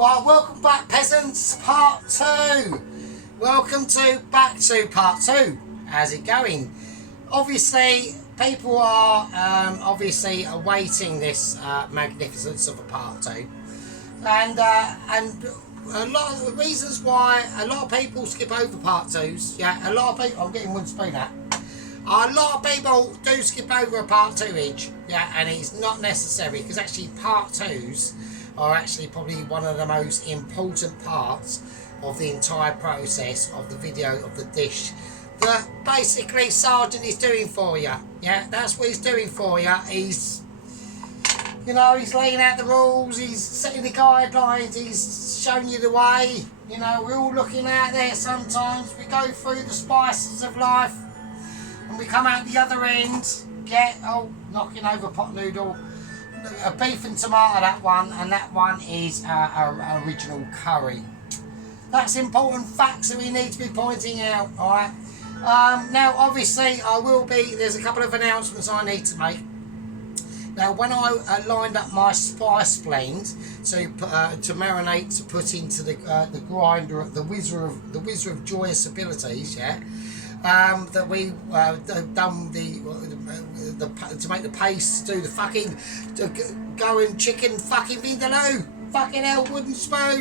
Well, welcome back, peasants, part 2. Welcome to back to part 2. How's it going? Obviously, people are obviously awaiting this magnificence of a part 2, and a lot of the reasons why a lot of people skip over part 2s. Yeah, a lot of people. I'm getting one spoon out. A lot of people do skip over a part 2 each. Yeah, and it's not necessary, because actually part 2s are actually probably one of the most important parts of the entire process of the video, of the dish that basically Sergeant is doing for you. Yeah, that's what he's doing for you. He's, you know, he's laying out the rules, he's setting the guidelines, he's showing you the way. You know, we're all looking out there sometimes. We go through the spices of life and we come out the other end. Yeah, oh, knocking over pot noodle. A beef and tomato, that one, and that one is original curry. That's important facts that we need to be pointing out, alright? Now, obviously, there's a couple of announcements I need to make. Now, when I lined up my spice blend to marinate, to put into the grinder, the Wizard of Joyous Abilities, yeah, that we done to make the paste, to do the fucking Goan chicken fucking Vindaloo. Fucking hell, wooden spoon.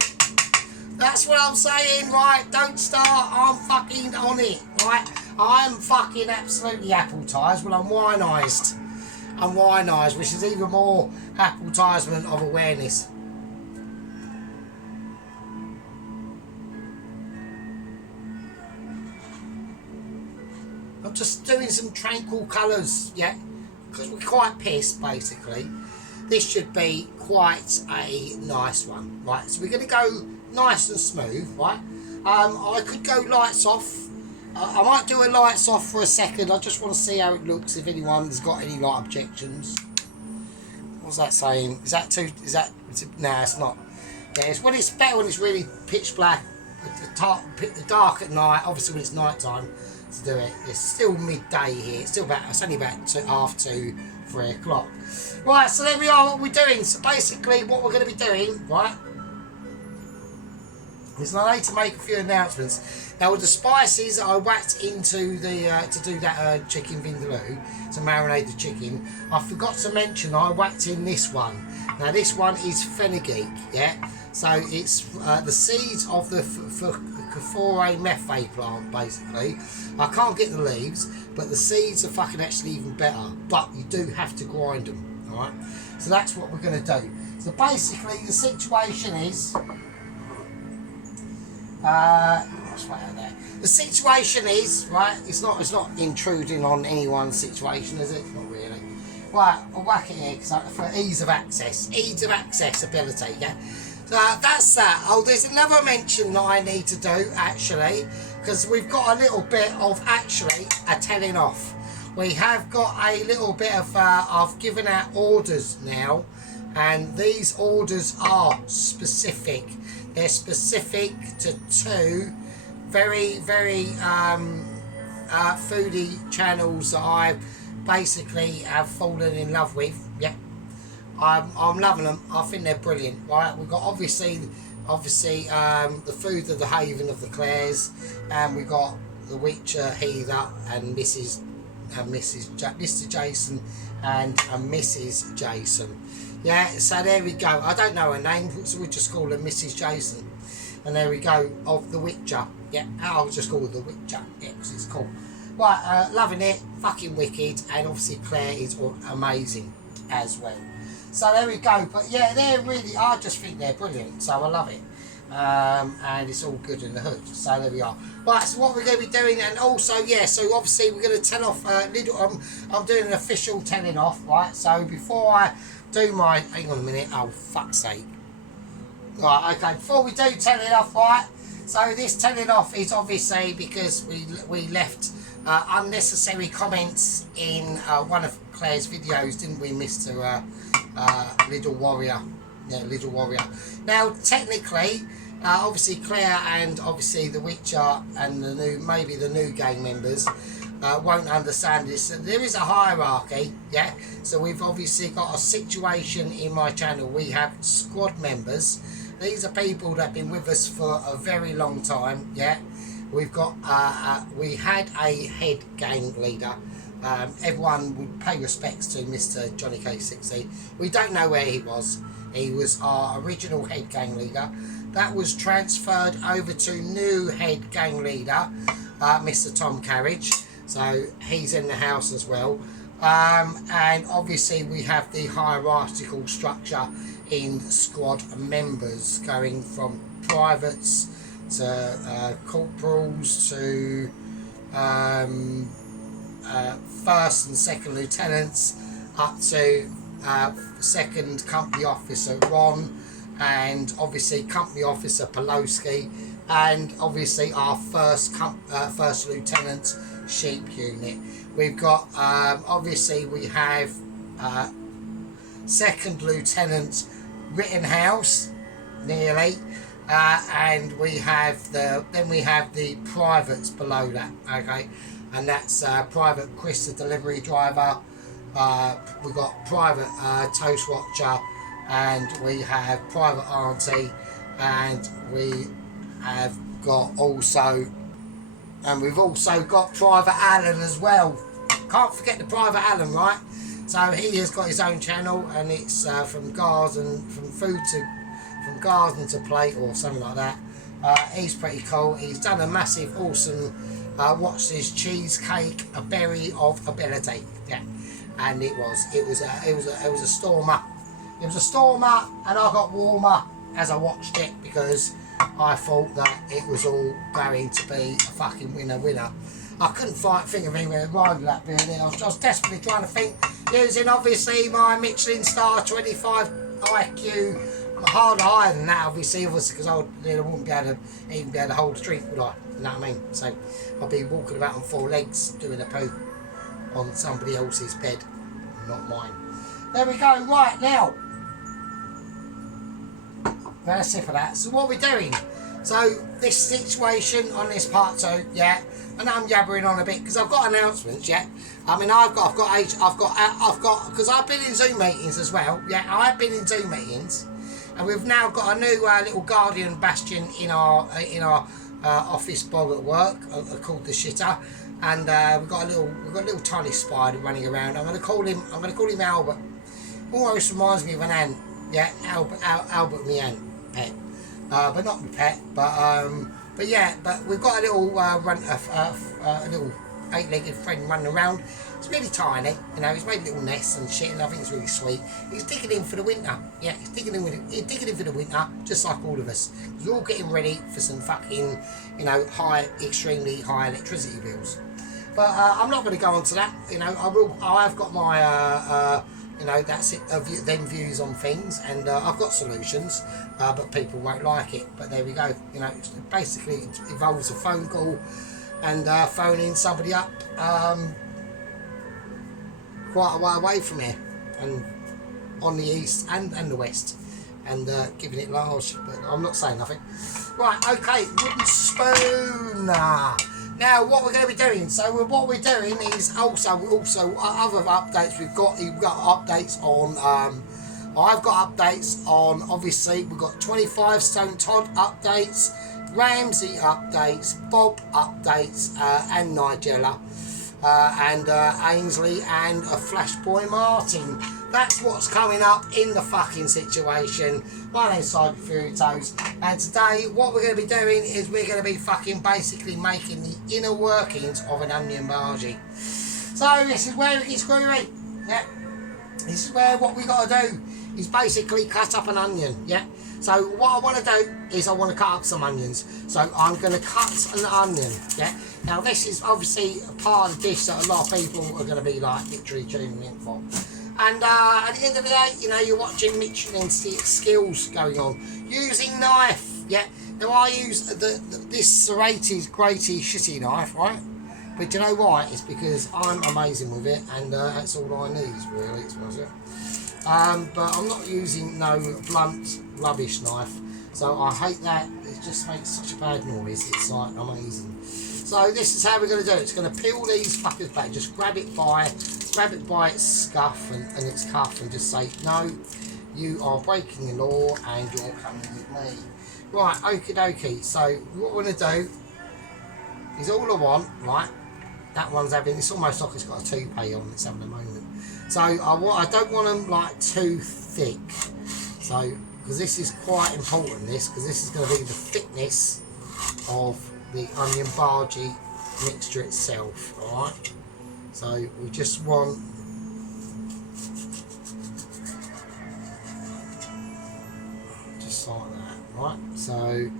That's what I'm saying, right? Don't start. I'm fucking on it, right? I'm fucking absolutely appetized. Well, I'm wine-ized. I'm wine-ized, which is even more appetizement of awareness. I'm just doing some tranquil colours, yeah, because we're quite pissed, basically. This should be quite a nice one, right? So we're going to go nice and smooth, right? I could go lights off. I might do a lights off for a second. I just want to see how it looks, if anyone's got any light objections. What's that saying? Is that too... Nah, it's not. Yeah, it's better when it's really pitch black, the dark at night, obviously when it's night time. To do it. It's still midday here. It's only about 2:30, 3 o'clock. Right, so there we are. What we're doing. So basically, what we're going to be doing, right, is I need to make a few announcements. Now, with the spices I whacked into the to do that chicken vindaloo, to marinate the chicken, I forgot to mention I whacked in this one. Now, this one is fenugreek. Yeah. So it's the seeds of the Caphore methane plant, basically. I can't get the leaves, but the seeds are fucking actually even better. But you do have to grind them, alright? So that's what we're going to do. So basically, the situation is... The situation is, right, it's not intruding on anyone's situation, is it? Not really. Right, I'll whack it here for ease of accessibility, yeah? So that's that. Oh, there's another mention that I need to do, actually, because we've got a little bit of, actually, a telling off. We have got a little bit of, I've given out orders now, and these orders are specific. They're specific to 2 very, very foodie channels that I basically have fallen in love with. Yeah. I'm loving them. I think they're brilliant. Right, we've got obviously the Food of the Haven of the Clares, and we've got the Witcher Heather and Mr. Jason and Mrs. Jason. Yeah, so there we go. I don't know her name, so we just call her Mrs. Jason. And there we go, of the Witcher. Yeah, I'll just call her the Witcher. Yeah, because it's cool. Right, loving it, fucking wicked, and obviously Claire is amazing as well. So there we go. But yeah, they're really, I just think they're brilliant. So I love it. And it's all good in the hood. So there we are. Right, so what we're going to be doing, and also, yeah, so obviously we're going to tell off I'm doing an official telling off, right? So before I do my, hang on a minute, oh fuck's sake. Right, okay, before we do telling off, right? So this telling off is obviously because we left unnecessary comments in one of Claire's videos, didn't we, Mr. Little Warrior? Yeah, Little Warrior. Now, technically, obviously Claire and obviously the Witcher and maybe the new gang members won't understand this. There is a hierarchy, yeah. So we've obviously got a situation in my channel. We have squad members, These are people that have been with us for a very long time. Yeah, we've got we had a head gang leader. Everyone would pay respects to Mr. Johnny K60. We don't know where he was. He was our original head gang leader. That was transferred over to new head gang leader, Mr. Tom Carriage. So he's in the house as well. And obviously we have the hierarchical structure in squad members, going from privates to corporals to first and second lieutenants, up to second company officer Ron, and obviously company officer Poloski, and obviously our first lieutenant sheep unit. We've got obviously we have second lieutenant Rittenhouse nearly, and we have the privates below that. Okay, and that's private Chris the delivery driver. We've got private toast watcher, and we have private auntie, and we have got also, and we've also got private Alan as well. Can't forget the private Alan, right? So he has got his own channel, and it's from garden to plate or something like that. He's pretty cool. He's done a massive, awesome. Watch this cheesecake, a berry of ability. Yeah, and it was a stormer. It was a stormer, and I got warmer as I watched it because I thought that it was all going to be a fucking winner. I couldn't think of anywhere to ride with that beer there. I was desperately trying to think, using obviously my Michelin star 25 IQ. I'm higher than that, obviously, because I wouldn't be able to hold a drink, would I? You know what I mean? So I'd be walking about on 4 legs doing a poo on somebody else's bed, not mine. There we go. Right now, that's it for that. So what we're doing? So this situation on this part 2, yeah. And I'm yabbering on a bit because I've got announcements, yeah. I mean, I've got because I've been in Zoom meetings as well. Yeah, I've been in Zoom meetings, and we've now got a new little guardian bastion in our office bog at work called the Shitter, and we've got a little tiny spider running around. I'm gonna call him Albert. Almost reminds me of an ant. Yeah, Albert my ant pet, but not my pet. But yeah, but we've got a little a little 8-legged friend running around. It's really tiny, you know. He's made little nests and shit, and I think it's really sweet. He's digging in for the winter. Yeah, he's digging in for the winter, just like all of us. We're all getting ready for some fucking, you know, extremely high electricity bills. But I'm not going to go on to that. You know, I've got my you know, that's it, them views on things, and I've got solutions, but people won't like it. But there we go. You know, basically it involves a phone call and phoning somebody up quite a way away from here, and on the east and the west, and giving it large. But I'm not saying nothing. Right, okay, wooden spoon. Now, what we're going to be doing, so what we're doing is also other updates. We've got updates on, I've got updates on, obviously, we've got 25 Stone Todd updates, Ramsey updates, Bob updates, and Nigella, and Ainsley, and a Flashboy Martin. That's what's coming up in the fucking situation. My name's Cyber Fury Toes, and today what we're going to be doing is we're going to be fucking basically making the inner workings of an onion bhaji. So this is where it gets screwy. Yeah. This is where what we got to do is basically cut up an onion. Yeah. So what I want to do is I want to cut up some onions. So I'm going to cut an onion. Yeah. Now this is obviously a part of the dish that a lot of people are going to be like literally tuning in for. And at the end of the day, you know, you're watching Michelin skills going on. Using knife, yeah. Now I use this serrated, graty, shitty knife, right? But you know why? It's because I'm amazing with it, and that's all I need, really, to be honest with you. But I'm not using no blunt, rubbish knife. So I hate that. It just makes such a bad noise. It's like amazing. So this is how we're going to do it. It's going to peel these fuckers back. Just grab it by its scuff and its cuff, and just say, no, you are breaking the law and you're coming with me. Right, okie dokie. So what we're going to do is all I want, right? That one's having, it's almost like it's got a toupee on it's having a moment. So I don't want them like too thick. So, because this is quite important, because this is going to be the thickness of the onion bhaji mixture itself, alright? So we just want just like that, right? So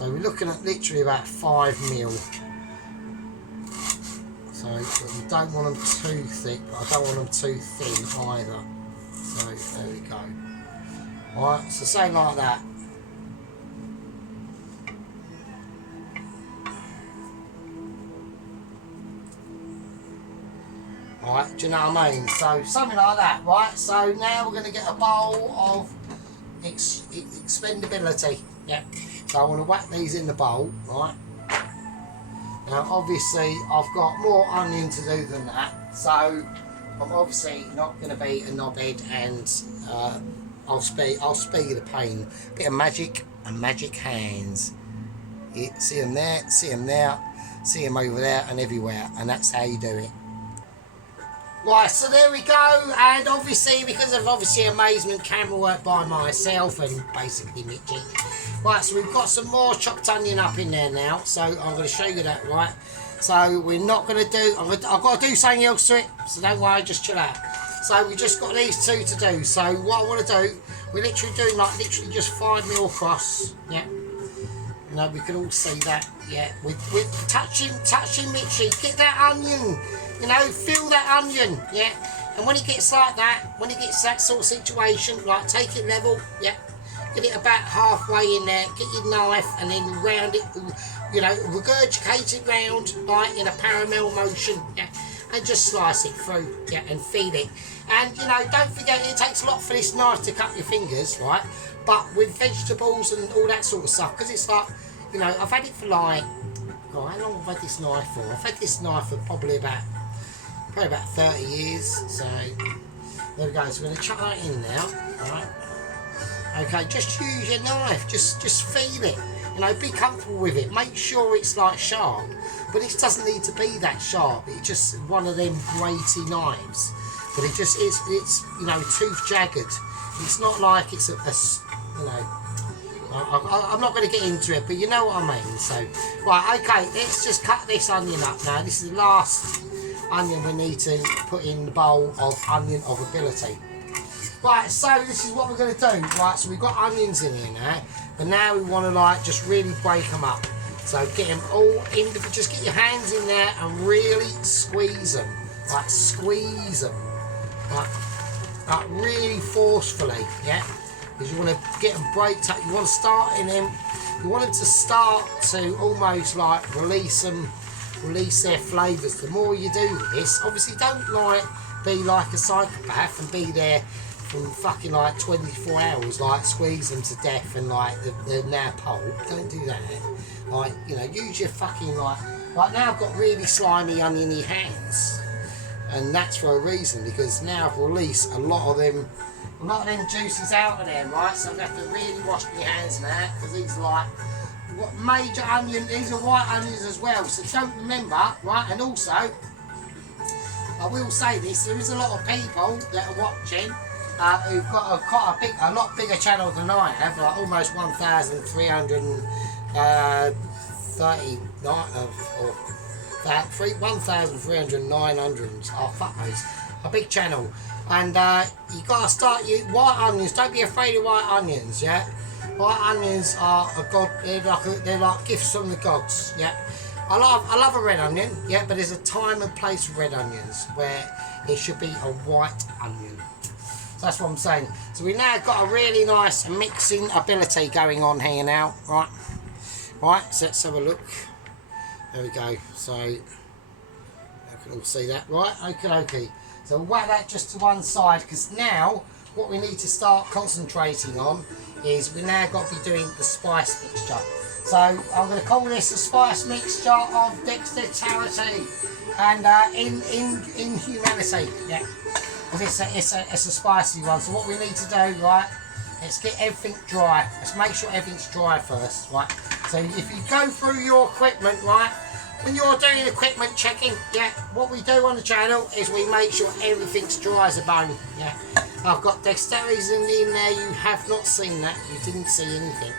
we're looking at literally about 5 mil. So we don't want them too thick, but I don't want them too thin either. So there we go. Alright, so say like that. Alright, do you know what I mean? So something like that, right? So now we're going to get a bowl of expendability. Yeah. So I want to whack these in the bowl, right? Now obviously I've got more onion to do than that, so I'm obviously not going to be a knobhead and I'll speed the pain. Bit of magic and magic hands. Yeah, see them there, see them there, see them over there and everywhere, and that's how you do it. Right, so there we go, and obviously because of amazement camera work by myself and basically Mitchy. Right, so we've got some more chopped onion up in there now, so I'm going to show you that, right? So we're not going to do, I've got to do something else to it, so don't worry, just chill out. So we just got these two to do, so what I want to do, we're literally doing like literally just 5 mil across, yeah. You know, we can all see that, yeah. With touching Mitchy, get that onion, you know, feel that onion, yeah. And when it gets like that, when it gets that sort of situation, like take it level, yeah. Get it about halfway in there, get your knife and then round it, you know, regurgitate it round, like in a parallel motion, yeah, and just slice it through, yeah, and feed it. And, you know, don't forget, it takes a lot for this knife to cut your fingers, right? But with vegetables and all that sort of stuff, because it's like, you know, I've had it for like, oh, how long have I had this knife for? I've had this knife for probably about 30 years, so there we go. So we're going to chuck that in now, alright? Okay, just use your knife, just feel it, you know, be comfortable with it, make sure it's like sharp, but it doesn't need to be that sharp, it's just one of them weighty knives, but it just is, it's, you know, tooth jagged, it's not like it's a you know, I'm not going to get into it, but you know what I mean. So, right, okay, let's just cut this onion up now. This is the last onion we need to put in the bowl of onion of ability. Right, so this is what we're going to do. Right, so we've got onions in here now, but now we want to like just really break them up. So get them all in, just get your hands in there and really squeeze them. Like squeeze them. Like really forcefully, yeah? Because you want to get them breaked up. You want to start in them, you want them to start to almost like release their flavours. The more you do this, obviously don't like be like a psychopath and be there from fucking like 24 hours, like squeeze them to death and like they're now pulp. Don't do that. Like, you know, use your fucking like now I've got really slimy oniony hands, and that's for a reason, because now I've released a lot of them juices out of there, right? So I have to really wash my hands now, because these are like major onion, these are white onions as well, so don't remember, right? And also I will say this, there is a lot of people that are watching who've got a lot bigger channel than I have, like almost 1,309, oh fuck those, a big channel. And you gotta start, white onions, don't be afraid of white onions, yeah? White onions are a god, they're like gifts from the gods, yeah? I love a red onion, yeah, but there's a time and place for red onions where it should be a white onion. So that's what I'm saying. So we now got a really nice mixing ability going on here now, right? Right, so let's have a look. There we go. So you can all see that, right? Okay. So we'll whack that just to one side, because now what we need to start concentrating on is we now got to be doing the spice mixture. So I'm going to call this a spice mixture of dexterity and in humanity. Yeah. because it's a spicy one. So what we need to do, right, let's get everything dry. Let's make sure everything's dry first, right? So if you go through your equipment, right, when you're doing equipment checking, yeah, what we do on the channel is we make sure everything's dry as a bone, yeah. I've got dexterities in there, you have not seen that, you didn't see anything.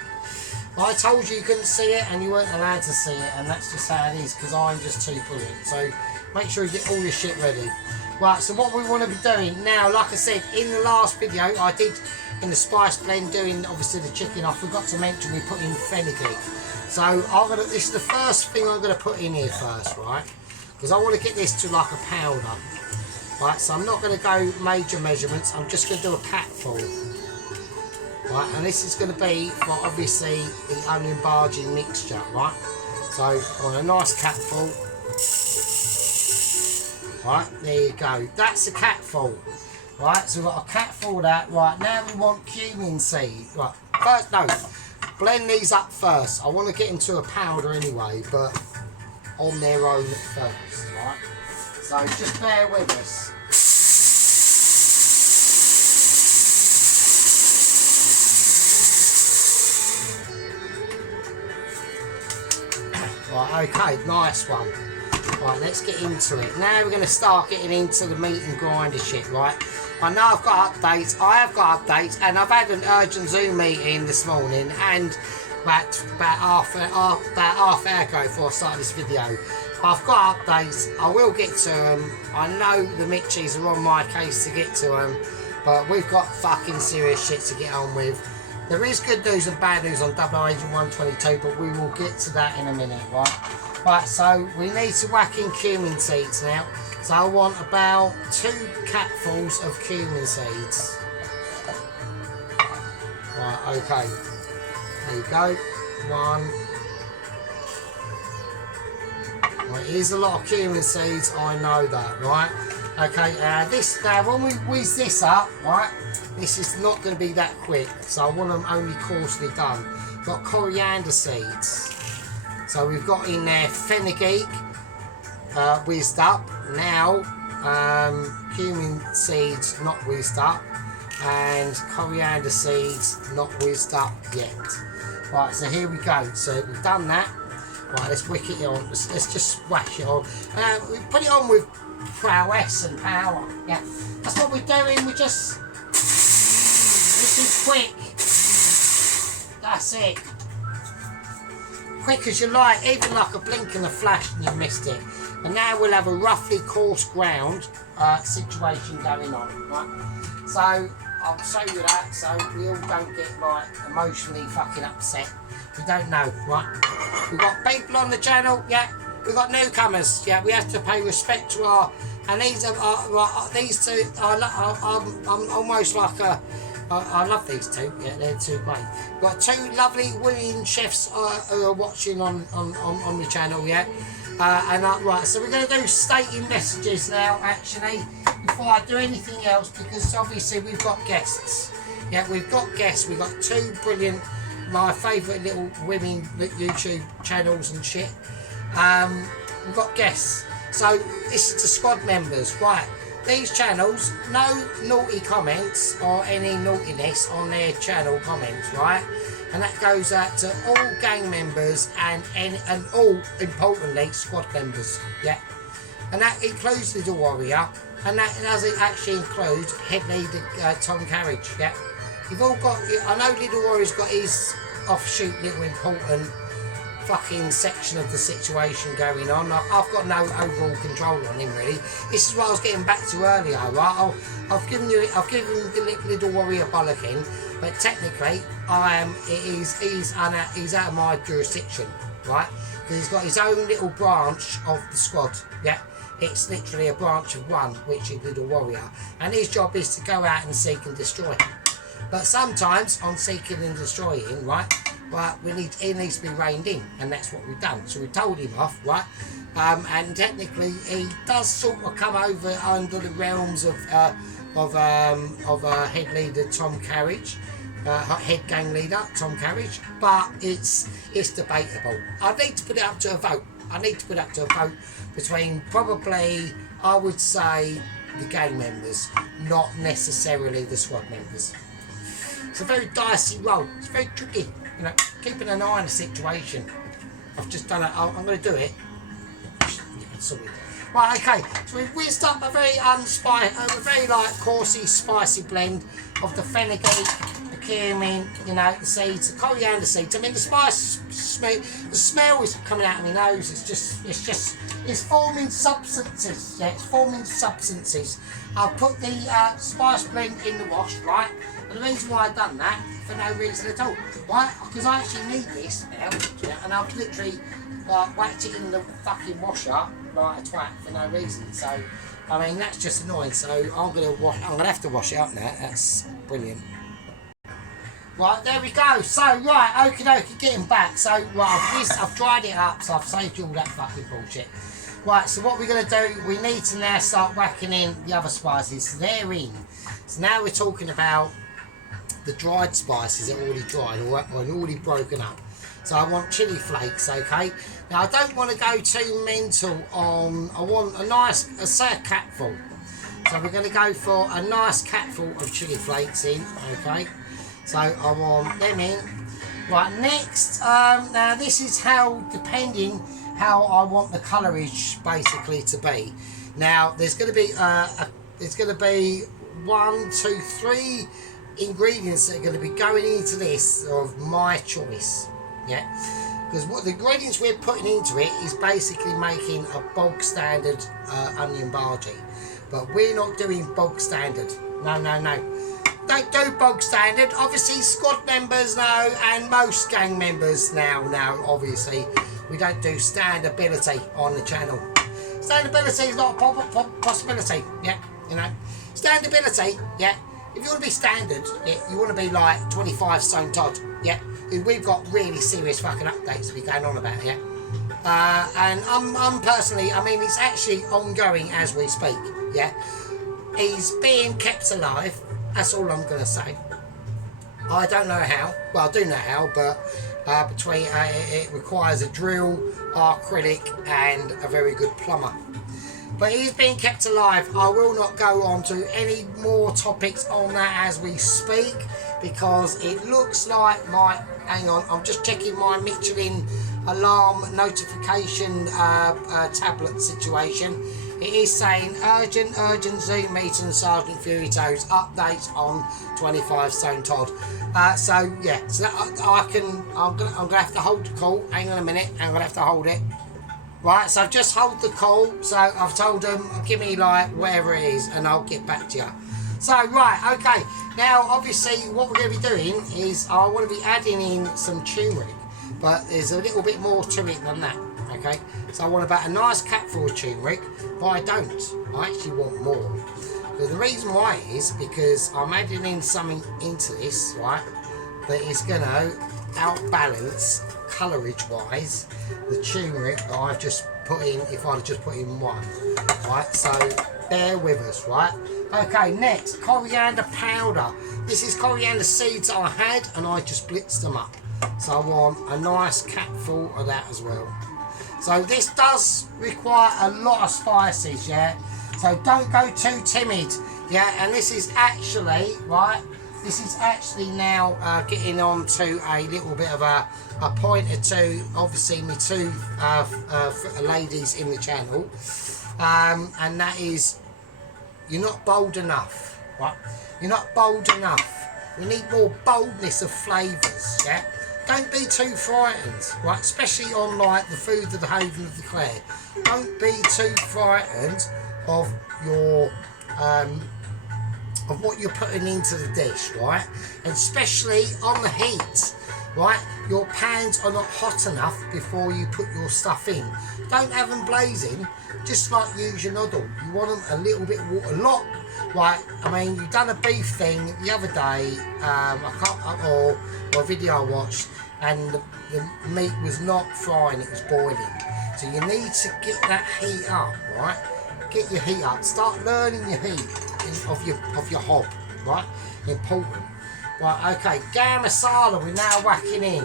I told you couldn't see it and you weren't allowed to see it, and that's just how it is, because I'm just too brilliant. So make sure you get all your shit ready. Right, so what we want to be doing now, like I said, in the last video I did in the spice blend doing obviously the chicken, I forgot to mention we put in fenugreek. So this is the first thing I'm going to put in here first, right? Because I want to get this to like a powder. Right, so I'm not going to go major measurements, I'm just going to do a capful. Right, and this is going to be for obviously the onion barging mixture, right? So on a nice capful. Right, there you go. That's a capful. Right, so we've got a capful of that. Right, now we want cumin seed. Right, first, no, blend these up first. I want to get them to a powder anyway, but on their own first, right? So just bear with us. Right, okay, nice one. Right, let's get into it. Now we're going to start getting into the meat and grinder shit, right? I know I've got updates, I have got updates, and I've had an urgent Zoom meeting this morning, and about half hour ago before I started this video. I've got updates, I will get to them. I know the Mitchies are on my case to get to them, but we've got fucking serious shit to get on with. There is good news and bad news on Double Agent 122, but we will get to that in a minute, right? Right, so we need to whack in cumin seeds now. So I want about 2 capfuls of cumin seeds. Right, okay. There you go. 1. Right, here's a lot of cumin seeds, I know that, right? Okay, now when we whiz this up, right, this is not going to be that quick, so I want them only coarsely done. Got coriander seeds. So we've got in there fenugreek, whizzed up. Now, cumin seeds not whizzed up, and coriander seeds not whizzed up yet. Right, so here we go. So we've done that. Right, let's wick it on. Let's just whack it on. We put it on with prowess and power. Yeah, that's what we're doing. We just, this is quick. That's it. Quick as you like, even like a blink and a flash and you missed it. And now we'll have a roughly coarse ground situation going on, right? So I'll show you that so we all don't get like emotionally fucking upset. We don't know, right? We've got people on the channel, yeah. We've got newcomers, yeah. We have to pay respect to our, and these are these two. I'm almost like a. I love these two, yeah, they're two great. We've got 2 lovely women chefs who are watching on the channel, yeah. Right, so we're going to do stating messages now, actually, before I do anything else, because obviously we've got guests. Yeah, we've got guests. We've got 2 brilliant, my favourite little women YouTube channels and shit. We've got guests. So this is the squad members, right? These channels, no naughty comments or any naughtiness on their channel comments, right? And that goes out to all gang members and all, importantly, squad members, yeah? And that includes Little Warrior, and that does actually include head leader Tom Carriage, yeah? You've all got, I know Little Warrior's got his offshoot little important fucking section of the situation going on. I've got no overall control on him really. This is what I was getting back to earlier, right? I've given the Little Warrior bollocking, but technically he's out of my jurisdiction, right? Because he's got his own little branch of the squad, yeah. It's literally a branch of one, which is Little Warrior, and his job is to go out and seek and destroy. But sometimes on seeking and destroying, right, but he needs to be reined in, and that's what we've done. So we told him off, right, and technically he does sort of come over under the realms of head leader Tom Carriage, head gang leader Tom Carriage, but it's debatable. I need to put it up to a vote. between probably, I would say, the gang members, not necessarily the squad members. It's a very dicey role. It's very tricky, you know, keeping an eye on the situation. I've just done it. I'm going to do it. Yeah, sorry. Right, okay. So we've whizzed up a very a very like coarsey, spicy blend of the fenugreek, the cumin, you know, the seeds, the coriander seeds. I mean, the spice, the smell is coming out of my nose. It's forming substances. Yeah, it's forming substances. I've put the spice blend in the wash, right? And the reason why I've done that, for no reason at all, right? Because I actually need this now, yeah, and I've literally whacked it in the fucking washer like a twat for no reason. So, I mean, that's just annoying. So I'm gonna have to wash it up now. That's brilliant. Right, there we go. So, right, okie dokie, getting back. So, right, I've dried it up, so I've saved you all that fucking bullshit. Right, so what we're going to do, we need to now start whacking in the other spices. So they're in. So now we're talking about the dried spices that are already dried or already broken up. So I want chili flakes, okay? Now I don't want to go too mental on, I want a nice, say a capful. So we're going to go for a nice capful of chili flakes in, okay? So I want them in. Right, next, now this is how, depending how I want the colourage basically to be. Now there's going to be, there's going to be 1, 2, 3 ingredients that are going to be going into this of my choice, yeah, because what the ingredients we're putting into it is basically making a bog standard onion bhaji, but we're not doing bog standard. No, don't do bog standard. Obviously squad members know, and most gang members now obviously we don't do standability on the channel. Standability is not a possibility, yeah, you know, standability, yeah. If you want to be standard, yeah, you want to be like 25 stone Todd, yeah. We've got really serious fucking updates to be going on about, yeah. And I'm personally, I mean, it's actually ongoing as we speak, yeah. He's being kept alive. That's all I'm going to say. I don't know how. Well, I do know how, but it requires a drill, acrylic, and a very good plumber. But he's being kept alive. I will not go on to any more topics on that as we speak, because it looks like my, hang on, I'm just checking my Michelin alarm notification tablet situation. It is saying urgent Zoom meeting, Sergeant Fury Toes updates on 25 Stone Todd. So yeah, so that, I'm gonna have to hold the call. Hang on a minute, I'm gonna have to hold it. Right, so I've just hold the call. So I've told them, give me like whatever it is, and I'll get back to you. So right, okay. Now obviously what we're going to be doing is I want to be adding in some turmeric, but there's a little bit more to it than that. Okay, so I want about a nice capful of turmeric, but I don't. I actually want more. But the reason why is because I'm adding in something into this, right, that is going to outbalance colourage wise the turmeric that I've just put in if I'd just put in one. Right, so bear with us, right? Okay, next, coriander powder. This is coriander seeds I had and I just blitzed them up. So I want a nice capful of that as well. So this does require a lot of spices, yeah? So don't go too timid, yeah? And this is actually, right, this is actually now getting on to a little bit of a point or two, obviously my two ladies in the channel, and that is, you're not bold enough, right? You're not bold enough. We need more boldness of flavours, yeah? Don't be too frightened, right? Especially on like the food of the Haven of the Clare. Don't be too frightened of your of what you're putting into the dish, right? And especially on the heat, right? Your pans are not hot enough before you put your stuff in. Don't have them blazing. Just like use your noodle. You want them a little bit water, a lot. Right, I mean, you've done a beef thing the other day, or a video I watched, and the meat was not frying, it was boiling. So you need to get that heat up, right? Get your heat up. Start learning your heat of your hob, right? Important. Right, okay, garam masala we're now whacking in.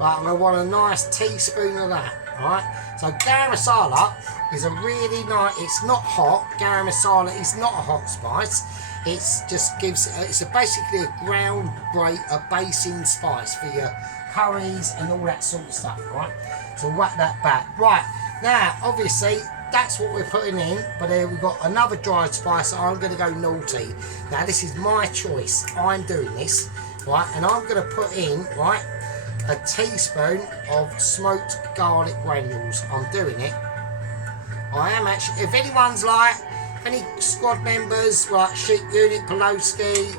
Right, I'm going to want a nice teaspoon of that, Alright, so garam masala is a really nice, it's not hot. Garam masala is not a hot spice. It's just gives, it's basically a ground break, a basing spice for your curries and all that sort of stuff, right? So whack that back. Right, now obviously that's what we're putting in, but then we've got another dried spice, so I'm going to go naughty. Now this is my choice, I'm doing this, right? And I'm going to put in, right, a teaspoon of smoked garlic granules. I'm doing it. I am actually, if anyone's like, any squad members, like Sheep Unit, Poloski,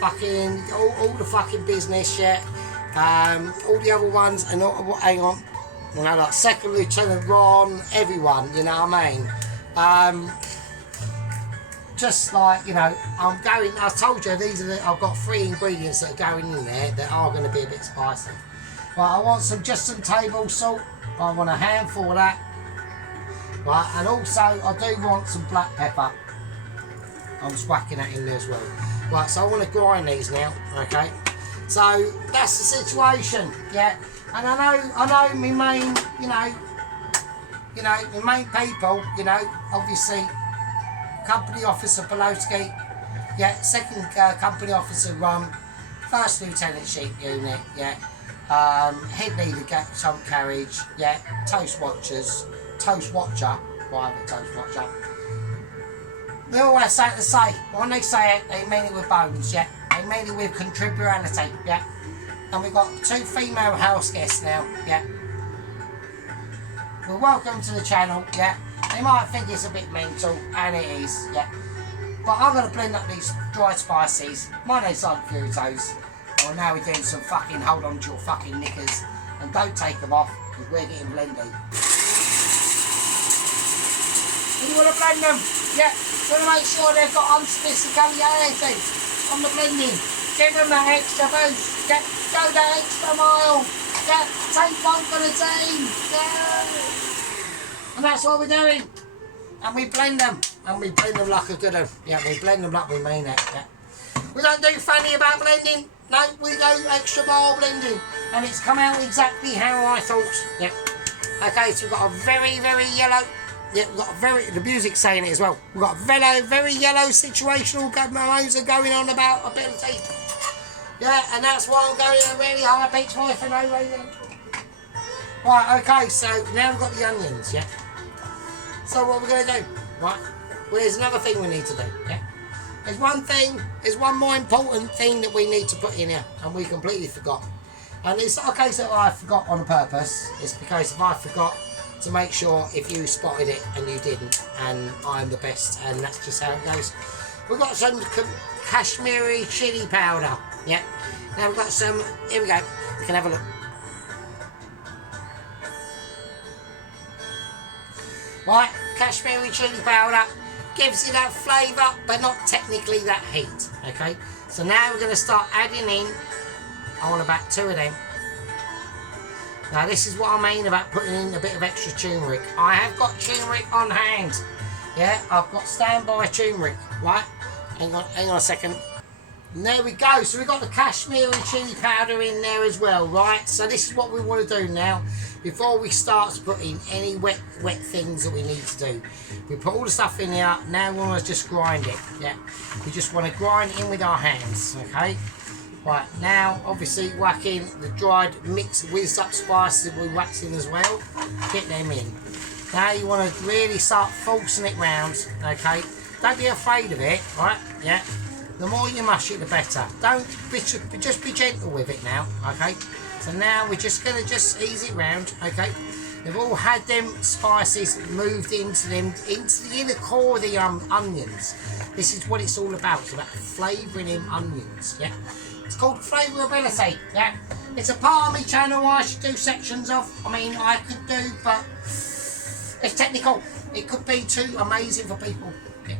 fucking, all the fucking business, yeah, all the other ones, and all, hang on, you know, like Second Lieutenant Ron, everyone, you know what I mean? Just like, you know, I'm going, I told you, these are I've got 3 ingredients that are going in there that are going to be a bit spicy. Right, I want just some table salt. I want a handful of that. Right, and also I do want some black pepper. I'm just whacking that in there as well. Right, so I want to grind these now, okay? So that's the situation, yeah. And I know my main, my main people, you know, obviously, company officer Poloski, yeah, second company officer Rum, first lieutenant Sheep Unit, yeah. Head leader Trump carriage, yeah, toast watcher, private toast watcher. They all have something to say. When they say it, they mean it with bones, yeah. They mean it with contribuality, yeah. And we've got 2 female house guests now, yeah. Well, welcome to the channel, yeah. They might think it's a bit mental, and it is, yeah. But I'm going to blend up these dried spices. My name's Silent Furitos. Well, now we're doing some fucking hold on to your fucking knickers and don't take them off because we're getting blended. And you want to blend them, yeah, you want to make sure they've got unsophisticated on the blending. Give them that extra boost, yeah, go that extra mile, yeah, take one for the team, yeah. And that's what we're doing. And we blend them, and we blend them like a good one, yeah, we blend them like we mean it, yeah. We don't do funny about blending. No, we go extra mile blending, and it's come out exactly how I thought. Yeah. Okay, so we've got a very, very yellow. Yeah, we've got a very. The music's saying it as well. We've got a very yellow situational memos are going on about ability. Yeah, and that's why I'm going in a really high pitch voice for no reason. Right. Okay, so now we've got the onions. Yeah. So what we're going to do? Right. Well, there's another thing we need to do. Yeah. There's one more important thing that we need to put in here, and we completely forgot. And it's not a case that I forgot on purpose, it's because if I forgot to make sure if you spotted it and you didn't, and I'm the best, and that's just how it goes. We've got some Kashmiri chili powder, yeah. Now we've got some, here we go, you can have a look. Right, Kashmiri chili powder. Gives you that flavour, but not technically that heat, okay? So now we're going to start adding in, I want about 2 of them. Now this is what I mean about putting in a bit of extra turmeric. I have got turmeric on hand, yeah? I've got standby turmeric, right? Hang on a second. And there we go, so we've got the Kashmiri chili powder in there as well, right? So this is what we want to do now. Before we start to put in any wet things that we need to do. We put all the stuff in here, now we want to just grind it, yeah. We just want to grind it in with our hands, okay. Right, now obviously whack in the dried mixed whizzed up spices that we whacked in as well. Get them in. Now you want to really start forcing it round, okay. Don't be afraid of it, right, yeah. The more you mush it, the better. Just be gentle with it now, okay. So now we're just going to just ease it round, okay. They've all had them spices moved into the inner core of the onions. This is what it's all about. It's about flavouring them onions, yeah. It's called flavourability, yeah. It's a part of my channel I should do sections of. I mean, I could do, but it's technical. It could be too amazing for people, yeah.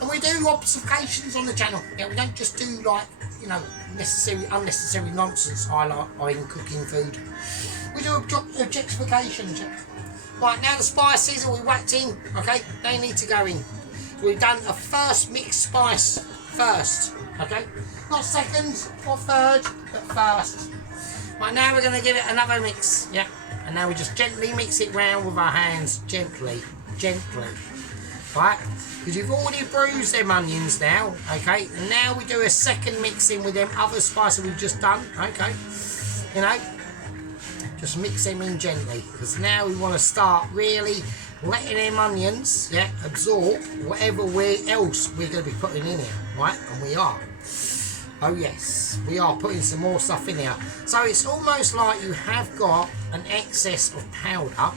And we do observations on the channel. Yeah, we don't just do like, you know, unnecessary nonsense I like in cooking food. We do objectifications. Yeah. Right, now the spices that we whacked in, okay, they need to go in. We've done a first mixed spice first, okay? Not second or third, but first. Right, now we're going to give it another mix, yeah. and now we just gently mix it round with our hands, gently, right? Because you've already bruised them onions now, okay? And now we do a second mixing with them other spices we've just done, okay? You know, just mix them in gently, because now we want to start really letting them onions, yeah, absorb whatever else we're going to be putting in here, right? And we are. Oh yes, we are putting some more stuff in here. So it's almost like you have got an excess of powder,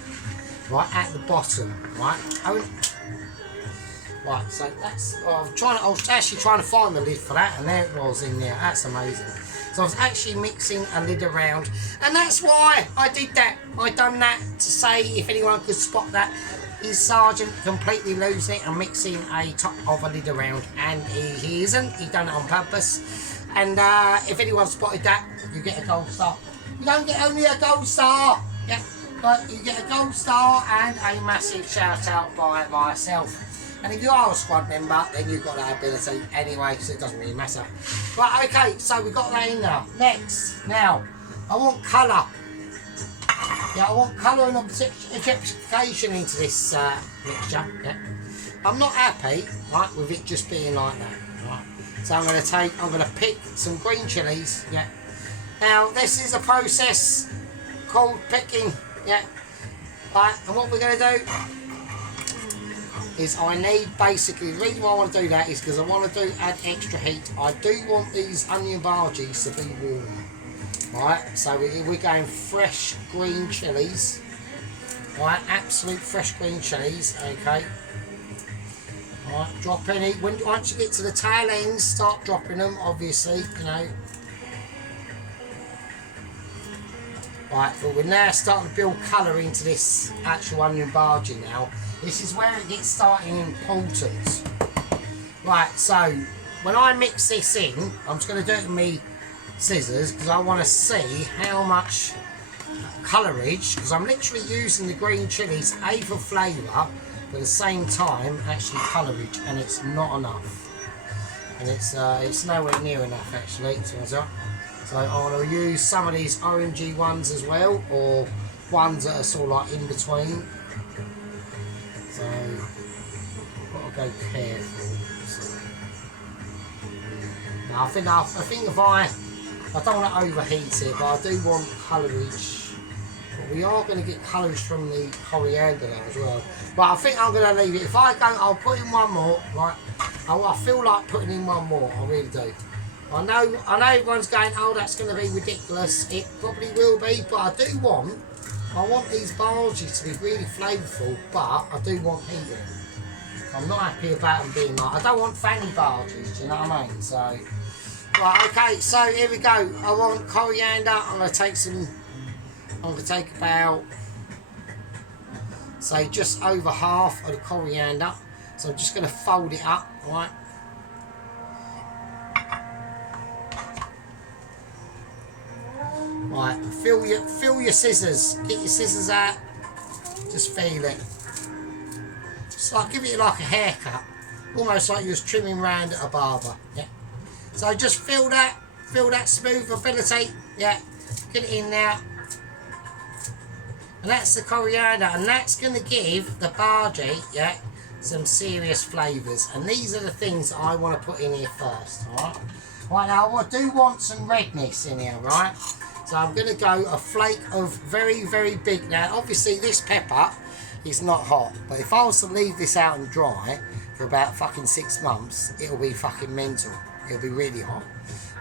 right, at the bottom, right? Right, so that's, I was actually trying to find the lid for that, and there it was in there. That's amazing. So I was actually mixing a lid around, and that's why I did that. I done that to say, if anyone could spot that, is Sergeant completely losing it and mixing a top of a lid around, and he isn't. He done it on purpose. And if anyone spotted that, you get a gold star. You don't get only a gold star, yeah, but you get a gold star and a massive shout out by myself. And if you are a squad member, then you've got that ability anyway, so it doesn't really matter. Right, okay, so we've got that in there. Next, now, I want colour. Yeah, I want colour and objectification into this mixture. Yeah. I'm not happy, right, with it just being like that. Right. So I'm going to pick some green chilies. Yeah. Now, this is a process called picking. Yeah. Right, and what we're going to do is I need basically, the reason why I want to do that is because I want to add extra heat. I do want these onion bhajis to be warm. Right, so we're going fresh green chilies. Right, absolute fresh green chilies, okay. Right, drop any, once you get to the tail ends, start dropping them, obviously, you know. Right, but we're now starting to build colour into this actual onion bhaji now. This is where it gets starting important. Right, so when I mix this in, I'm just going to do it with me scissors because I want to see how much colourage, because I'm literally using the green chilies for flavour, but at the same time actually colourage, and it's not enough, and it's nowhere near enough actually. So I want to use some of these orangey ones as well, or ones that are sort of like in between. So I've got to go careful. So, now I think if I don't want to overheat it, but I do want colourage. But we are going to get colourage from the coriander now as well. But I think I'm going to leave it. If I go, I'll put in one more. Right? I feel like putting in one more. I really do. I know everyone's going, oh, that's going to be ridiculous. It probably will be, but I want these bhajis to be really flavourful, but I do want heat in them. I'm not happy about them being like, I don't want fanny bhajis, do you know what I mean? So, right, okay, so here we go. I want coriander. I'm going to take about, say, just over half of the coriander. So I'm just going to fold it up, right? Right, feel your scissors. Get your scissors out. Just feel it. Just like give it like a haircut, almost like you was trimming round at a barber. Yeah. So just feel that smooth ability. Yeah. Get it in there. And that's the coriander, and that's going to give the bhaji, yeah, some serious flavours. And these are the things that I want to put in here first. All right. Right now, I do want some redness in here, right? So I'm going to go a flake of very, very big. Now, obviously, this pepper is not hot. But if I was to leave this out and dry for about fucking 6 months, it'll be fucking mental. It'll be really hot.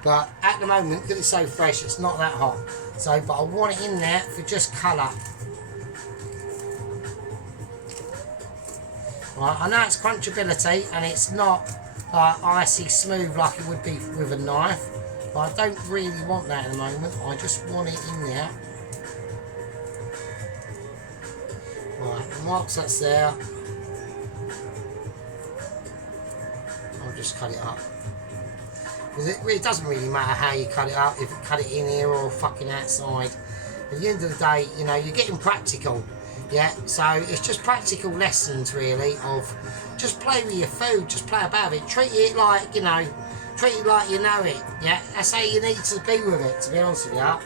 But at the moment, because it's so fresh, it's not that hot. So, but I want it in there for just colour. Right, I know it's crunchability and it's not icy smooth like it would be with a knife. But I don't really want that at the moment. I just want it in there. Right, once that's there, I'll just cut it up. Because it doesn't really matter how you cut it up, if you cut it in here or fucking outside. At the end of the day, you know, you're getting practical. Yeah, so it's just practical lessons really of just play with your food, just play about with it. Treat it like, you know, treat it like you know it. Yeah, that's how you need to be with it, to be honest with you.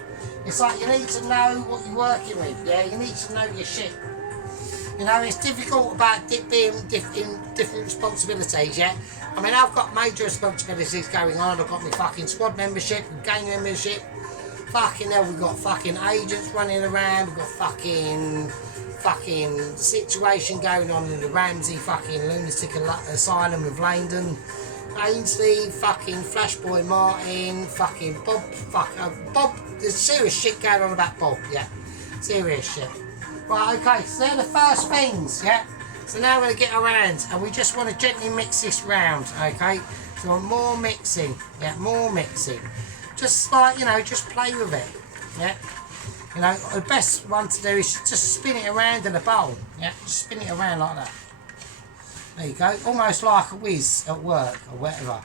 It's like you need to know what you're working with, yeah? You need to know your shit. You know, it's difficult about being in different responsibilities, yeah? I mean, I've got major responsibilities going on. I've got my fucking squad membership, gang membership. Fucking hell, we've got fucking agents running around. We've got fucking situation going on in the Ramsey fucking lunatic asylum of Langdon. Ainsley, fucking Flashboy Martin, fucking Bob, Bob, there's serious shit going on about Bob, yeah? Serious shit. Right, okay, so they're the first things, yeah? So now we're going to get around, and we just want to gently mix this round, okay? So we want more mixing, yeah, more mixing. Just like, you know, just play with it, yeah? You know, the best one to do is just spin it around in a bowl, yeah? Just spin it around like that. There you go, almost like a whiz at work or whatever.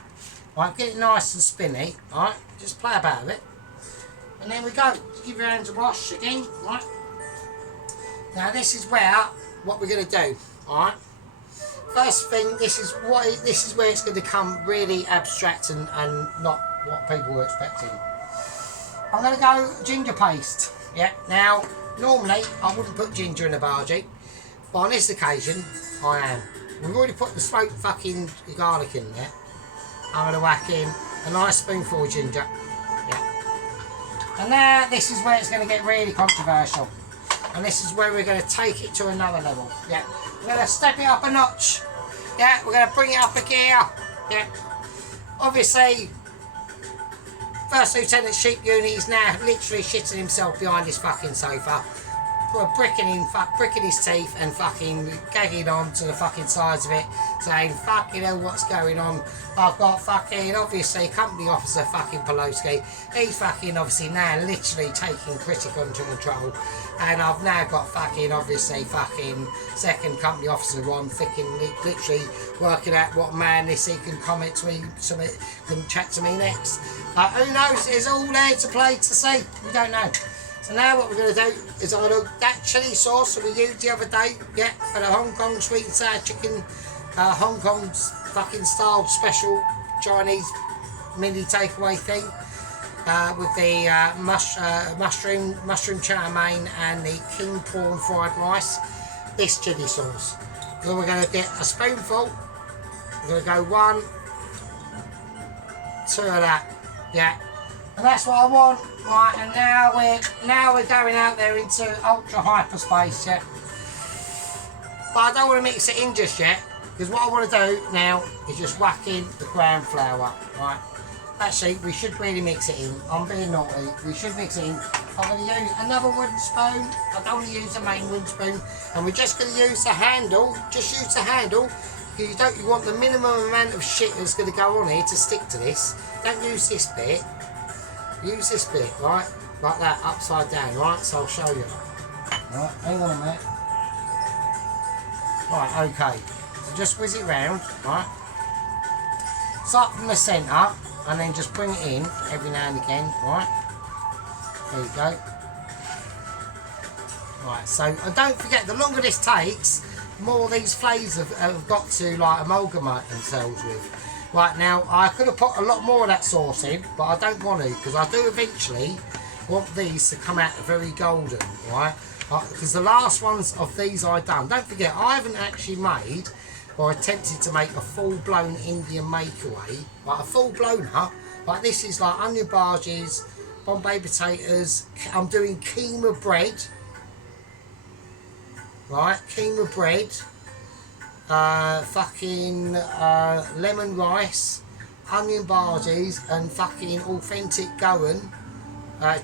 Right, get it nice and spinny, right? Just play about with it. And then we go, give your hands a wash again, right? Now this is what we're going to do, alright? First thing, this is where it's going to become really abstract and not what people were expecting. I'm going to go ginger paste, yeah? Now, normally I wouldn't put ginger in a bhaji, but on this occasion, I am. We've already put the smoked fucking garlic in there. I'm going to whack in a nice spoonful of ginger, yeah? And now this is where it's going to get really controversial. And this is where we're going to take it to another level, yeah. We're going to step it up a notch, yeah. We're going to bring it up a gear, yeah. Obviously, First Lieutenant Sheep Unit is now literally shitting himself behind his fucking sofa, bricking his teeth and fucking gagging on to the fucking sides of it, saying, fucking hell, what's going on? I've got fucking, obviously, company officer fucking Pelosi. He's fucking, obviously, now literally taking critical control. And I've now got fucking, obviously, fucking second company officer on, literally working out what madness he can comment to me, can chat to me next. Who knows? It's all there to play to see. We don't know. So now what we're going to do is I'm going to that chilli sauce that we used the other day, yeah, for the Hong Kong sweet and sour chicken, Hong Kong's fucking style special Chinese mini takeaway thing, with the mushroom chow mein and the king prawn fried rice. This chilli sauce. Then we're going to get a spoonful. We're going to go 1, 2 of that, yeah. And that's what I want, right? And now we're going out there into ultra hyperspace, yeah. But I don't want to mix it in just yet, because what I want to do now is just whack in the ground flour, right? Actually, we should really mix it in. I'm being naughty. We should mix it in. I'm going to use another wooden spoon. I don't want to use the main wooden spoon, and we're just going to use the handle. Just use the handle. Because you want the minimum amount of shit that's going to go on here to stick to this. Don't use this bit. Use this bit, right? Like that, upside down, right? So I'll show you. Right, hang on a minute. Right, okay. So just whiz it round, right? Start from the centre, and then just bring it in every now and again, right? There you go. Right, so and don't forget, the longer this takes, the more these flavours have got to like amalgamate themselves with. Right, now, I could have put a lot more of that sauce in, but I don't want to, because I do eventually want these to come out very golden, right? Because the last ones of these I've done, don't forget, I haven't actually made, or attempted to make a full-blown Indian Makeaway, like a full-blown-up, like this is like onion bhajis, Bombay potatoes, I'm doing keema bread, right, keema bread, lemon rice, onion bhajis, and fucking authentic Goan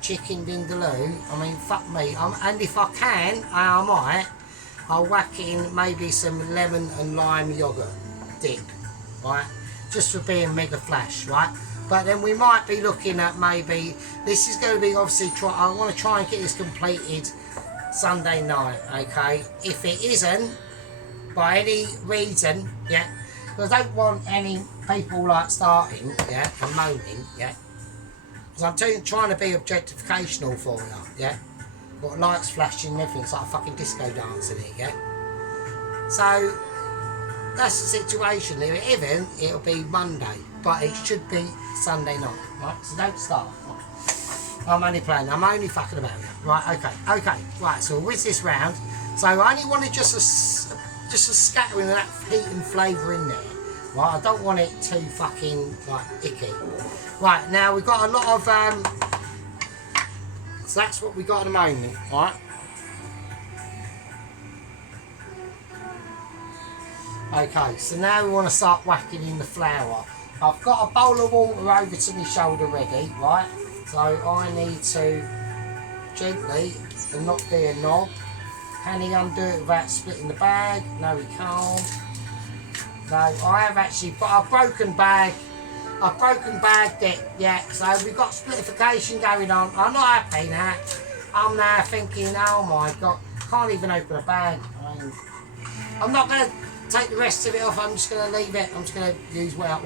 chicken vindaloo. I mean, fuck me. And if I can, I'll whack in maybe some lemon and lime yogurt dip, right? Just for being mega flash, right? But then we might be looking at maybe, this is going to be obviously, I want to try and get this completed Sunday night, okay? If it isn't, by any reason, yeah, because I don't want any people like starting, yeah, and moaning, yeah, because I'm trying to be objectificational for you, yeah, got lights flashing and everything, it's like a fucking disco dance in it, yeah, so that's the situation. If it isn't, it'll be Monday, but it should be Sunday night, right, so don't start, right? I'm only playing. I'm only fucking about now. Right, okay. Right, so we'll whiz this round. So I only wanted just a scattering of that heat and flavour in there. Right, I don't want it too fucking like icky. Right, now we've got a lot of so that's what we got at the moment, right? Okay, so now we want to start whacking in the flour. I've got a bowl of water over to my shoulder ready, right? So I need to gently, and not be a knob, can he undo it without splitting the bag? No, he can't. No, I have actually got a broken bag. I've bagged it, yeah, so we've got splitification going on. I'm not happy now. I'm now thinking, oh my god, can't even open a bag. I'm not going to take the rest of it off, I'm just going to leave it. I'm just going to use what I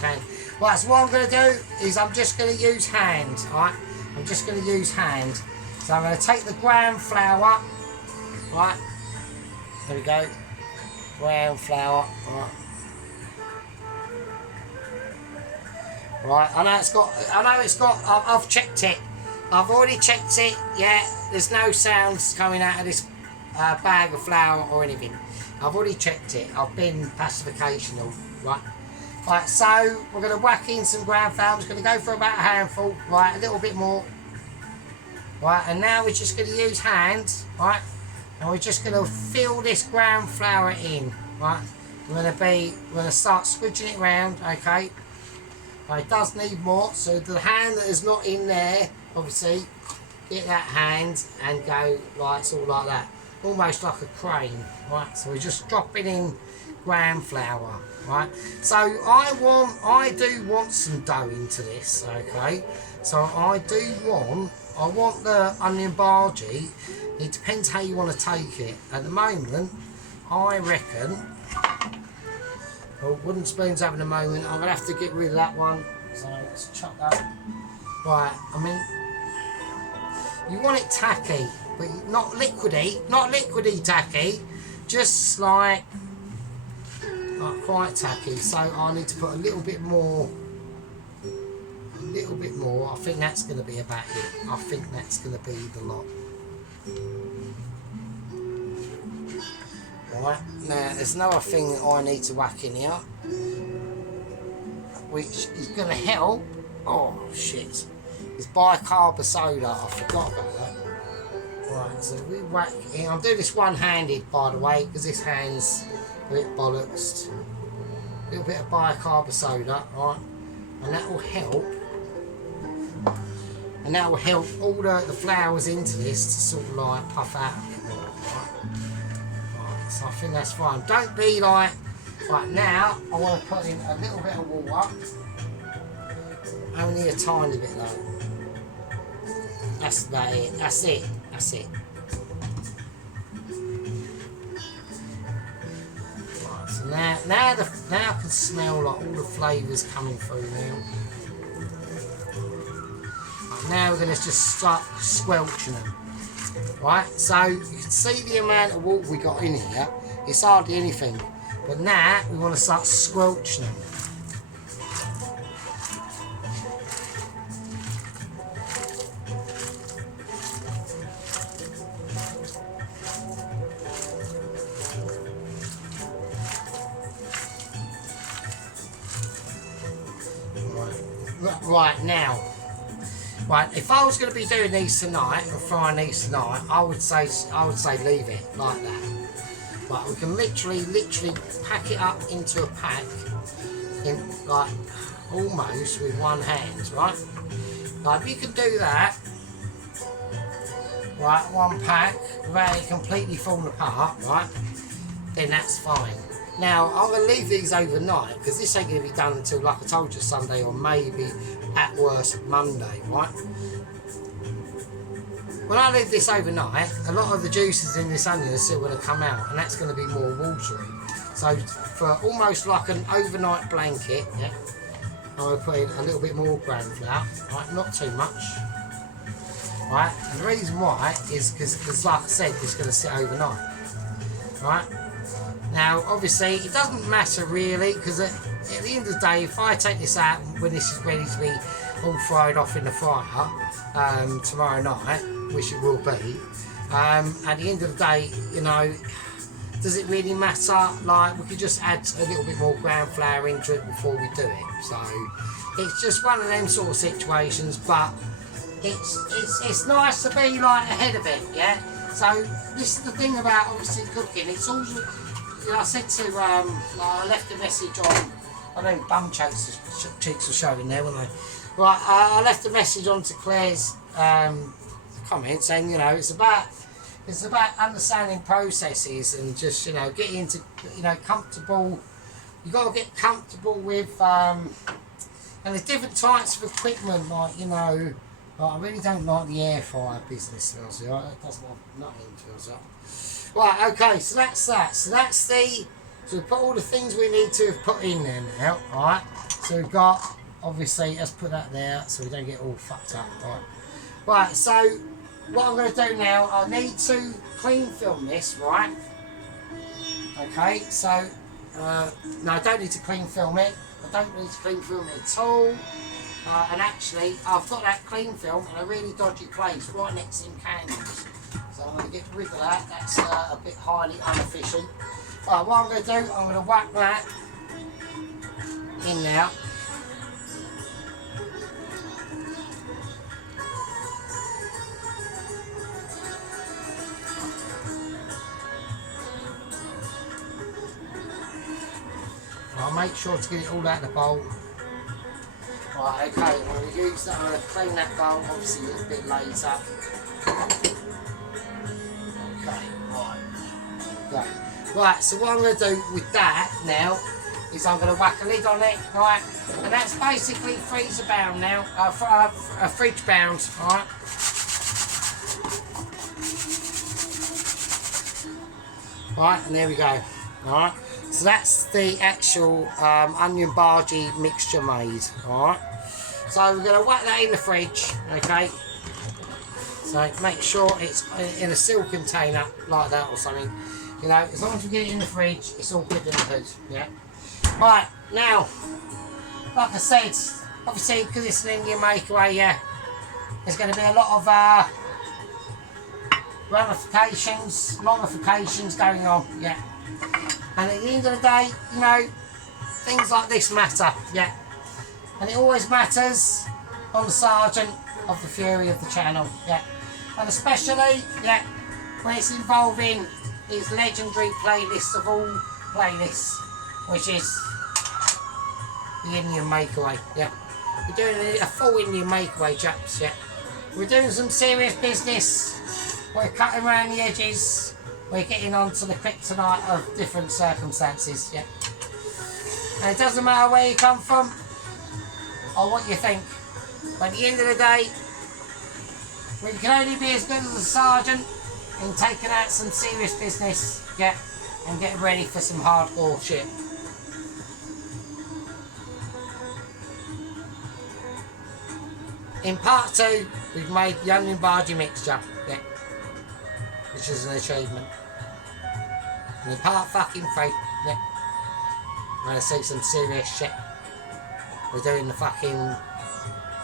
can. Right, so what I'm going to do is I'm just going to use hand, right? I'm just going to use hand. So I'm going to take the ground flour, right? There we go. Ground flour, right? Right, I know it's got, I've checked it. I've already checked it, yeah. There's no sounds coming out of this bag of flour or anything. I've already checked it. I've been pacificational, right? Right, so we're going to whack in some ground flour. I'm just going to go for about a handful, right, a little bit more. Right, and now we're just going to use hands, right? And we're just going to fill this ground flour in, right? We're going to start squidging it around, okay? It does need more, so the hand that is not in there, obviously, get that hand and go like sort of like that, almost like a crane, right? So we're just dropping in ground flour, right? So I do want some dough into this, okay? So I want the onion bhaji. It depends how you want to take it. At the moment, I reckon. Well, wooden spoon's having a moment. I'm going to have to get rid of that one. So let's chop that. Right, I mean, you want it tacky, but not liquidy tacky. Just like quite tacky. So I need to put a little bit more. I think that's going to be about it. I think that's going to be the lot. Right, now there's another thing that I need to whack in here, which is going to help. Oh shit, it's bicarb soda. I forgot about that. Right, so we whack in. I'm doing this one-handed, by the way, because this hand's a bit bollocks. A little bit of bicarb soda, right, and that will help. And that will help all the flours into this to sort of like puff out a bit more. Right, so I think that's fine. Don't be like, right now, I want to put in a little bit of water. Only a tiny bit though. That's about it. That's it. Right, so now I can smell like all the flavours coming through now. Now we're going to just start squelching them. Right, so you can see the amount of water we got in here. It's hardly anything. But now we want to start squelching them. Right now. Right, if I was going to be doing these tonight, or frying these tonight, I would say leave it like that. Right, we can literally pack it up into a pack, in like almost with one hand, right? Like if you can do that, right, one pack without it completely falling apart, right? Then that's fine. Now I'm going to leave these overnight because this ain't going to be done until, like I told you, Sunday or maybe at worst Monday, right? When I leave this overnight, a lot of the juices in this onion are still going to come out, and that's going to be more watery. So for almost like an overnight blanket, yeah, I'm going to put in a little bit more ground flour, right? Not too much, right? And the reason why is because, like I said, it's going to sit overnight, right? Now, obviously, it doesn't matter really, because at the end of the day, if I take this out when this is ready to be all fried off in the fryer tomorrow night, which it will be, at the end of the day, you know, does it really matter? Like, we could just add a little bit more ground flour into it before we do it. So it's just one of them sort of situations, but it's nice to be like ahead of it, yeah. So this is the thing about obviously cooking. It's all, you know, I said to I left a message on. I know bum cheeks were showing there, weren't they? Right, I left a message on to Claire's comment saying, you know, it's about understanding processes and just, you know, getting into, you know, comfortable. You got to get comfortable with and there's different types of equipment, like, you know. I really don't like the air fryer business, feels like. It doesn't have nothing, feels like. Right, okay, so that's that. So that's the, so we've put all the things we need to have put in there now, alright? So we've got, obviously, let's put that there so we don't get all fucked up, right? Right, so what I'm going to do now, I need to clean film this, right? Okay, so, no, I don't need to clean film it. I don't need to clean film it at all. And actually, I've got that clean film in a really dodgy place right next to them candles. So I'm going to get rid of that. That's a bit highly inefficient. Right, what I'm going to do, I'm going to whack that in now. I'll make sure to get it all out of the bowl. Right, okay, I'm going to use that, I'm going to clean that bowl obviously a little bit later. Okay, right. Okay. Right, so what I'm going to do with that now is I'm going to whack a lid on it, right? And that's basically freezer bound now, fridge bound, right? Right, and there we go, alright? So that's the actual onion bhaji mixture made, alright? So we're going to whack that in the fridge, okay? So make sure it's in a sealed container like that or something. You know, as long as we get it in the fridge, it's all good in the hood, yeah? Right, now, like I said, obviously because it's an Indian Makeaway, yeah, there's going to be a lot of modifications going on, yeah. And at the end of the day, you know, things like this matter, yeah. And it always matters on the sergeant of the fury of the channel, yeah. And especially, yeah, when it's involving his legendary playlist of all playlists, which is the Indian Makeaway, yeah. We're doing a full Indian Makeaway, chaps, yeah. We're doing some serious business. We're cutting around the edges. We're getting onto the kryptonite of different circumstances, yeah. And it doesn't matter where you come from or what you think. But at the end of the day, we can only be as good as a sergeant in taking out some serious business, yeah, and getting ready for some hardcore shit. In part 2, we've made the onion bhaji mixture, yeah, which is an achievement. And in part fucking 3, yeah, we're going to see some serious shit. We're doing the fucking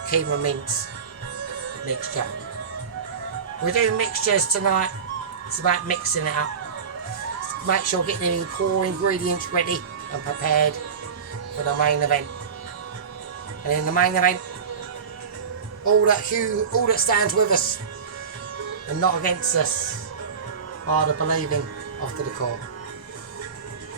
keema mince mixture. We're doing mixtures tonight. It's about mixing it up. Make sure getting the core ingredients ready and prepared for the main event. And in the main event, all that stands with us and not against us are the believing of the core.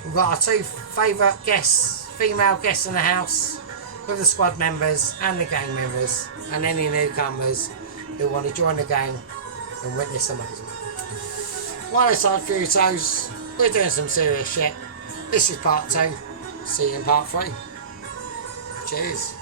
We've got our 2 favourite guests, female guests in the house, with the squad members and the gang members and any newcomers who want to join the gang and witness amazing. One aside for you toes, we're doing some serious shit. This is part 2. See you in part 3. Cheers.